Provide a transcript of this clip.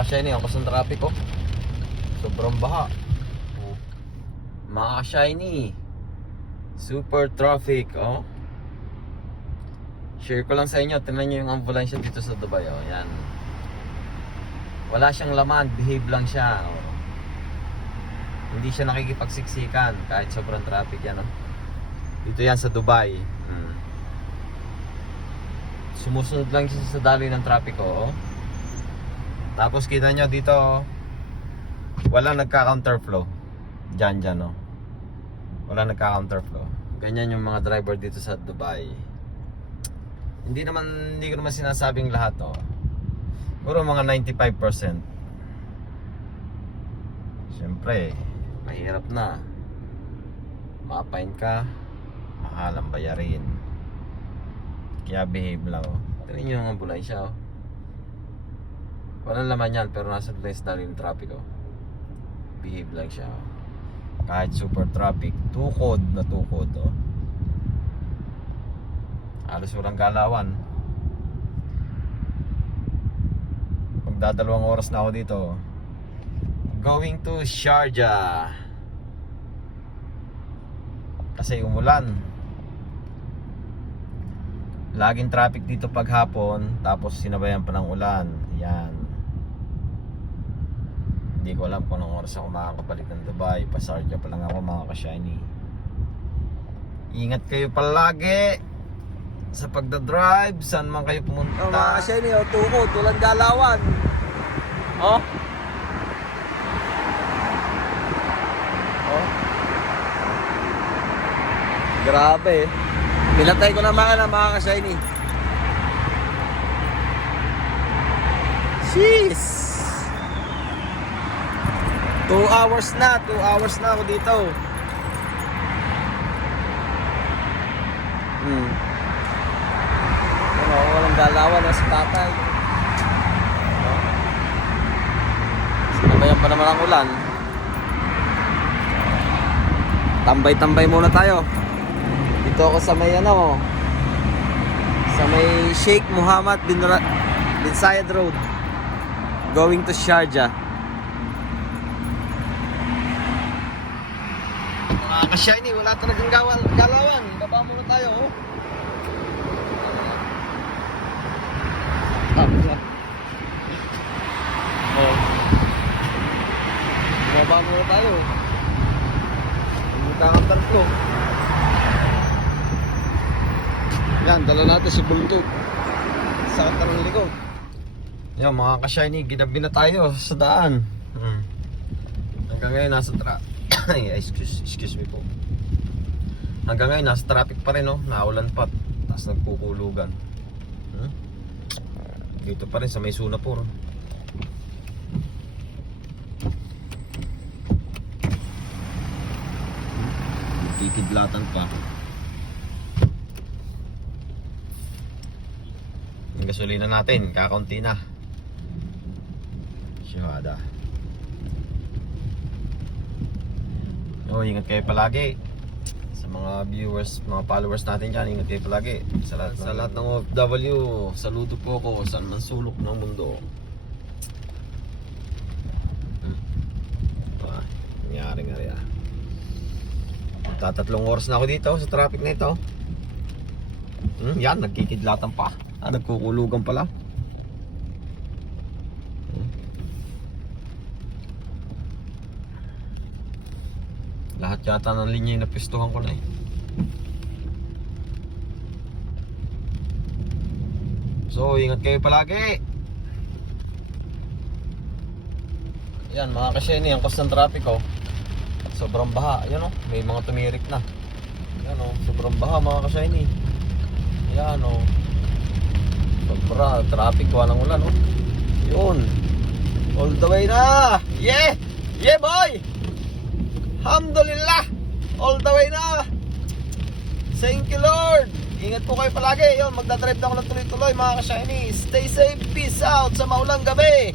ka-shiny, ang kusang traffic oh. Sobrang baha. Mga ka-shiny, super traffic oh. Share ko lang sa inyo, tingnan nyo yung ambulansya dito sa Dubai oh. Yan. Wala siyang laman, behave lang siya oh. Hindi siya nakikipagsiksikan kahit sobrang traffic yan oh. Dito yan sa Dubai. Sumusunod lang siya sa daloy ng traffic oh. Tapos kita nyo dito walang nagka-counterflow. Diyan oh. Walang nagka-counterflow. Ganyan yung mga driver dito sa Dubai. Hindi ko naman sinasabing lahat oh. Puro mga 95%. Siyempre, mahirap na. Ma-fine ka, mahal ang bayarin. Kaya behave lang oh. Tignan nyo yung ambulansya oh. Walang laman yan pero nasa place na rin yung traffic oh. Behave lang siya oh. Kahit super traffic, tukod na tukod oh. Halos walang galawan. Magdadalawang oras na ako dito oh. Going to Sharjah. Kasi umulan. Laging traffic dito pag hapon, tapos sinabayan pa ng ulan. Yan. Hindi ko alam kung anong oras ako makakabalik ng Dubai. Pa-Sharjah pa lang ako mga ka-shiny. Ingat kayo palagi sa pagdadrive, saan man kayo pumunta. Mga ka-shiny, tukod, walang galawan. Oh. Grabe. Pinatay ko naman mga ka-shiny. Jeez. 2 hours na ako dito. Walang galawan na sa tatay. Sinabayan pa naman ang ulan. Tambay-tambay muna tayo. Dito ako sa may sa may Sheikh Mohammed bin Zayed Road, going to Sharjah. Mga ka-shiny, wala talagang galawan. Baba muna tayo oh. Baba muna tayo. Hindi kakantar ko. Yan, dala natin sa bulldog. Sakit na ng likod. Yan mga ka-shiny, ginabi na tayo sa daan. Hanggang ngayon nasa excuse me po. Hanggang ngayon nasa traffic pa rin oh. Naulan pa. Tapos nagkukulugan. Dito pa rin sa may Sunapur. Kikidlatan pa. Yung gasolina natin, kakaunti na. Syahada. Oh, ingat kayo palagi. Sa mga viewers, mga followers natin dyan, ingat kayo palagi. Sa lahat ng OFW, saludo po ako sa man sulok ng mundo. Nangyari nga rin ah. Tatlong oras na ako dito sa traffic na ito. Yan, nagkikidlatan pa. Nagkukulugan pala. Lahat yata ng linya yung napistuhan ko na eh. So, ingat kayo palagi. Yan mga ka-shiny, ang cost ng traffic oh. Sobrang baha, yan oh, may mga tumirik na. Yan oh, sobrang baha mga ka-shiny. Yan oh. Sobra, traffic, walang ulan oh. Yun. All the way na. Yeah! Yeah boy! Alhamdulillah! All the way na. Thank you Lord. Ingat po kayo palagi. Yun, magdadrive na ako ng tuloy-tuloy mga ka-shiny. Stay safe, peace out sa maulang gabi.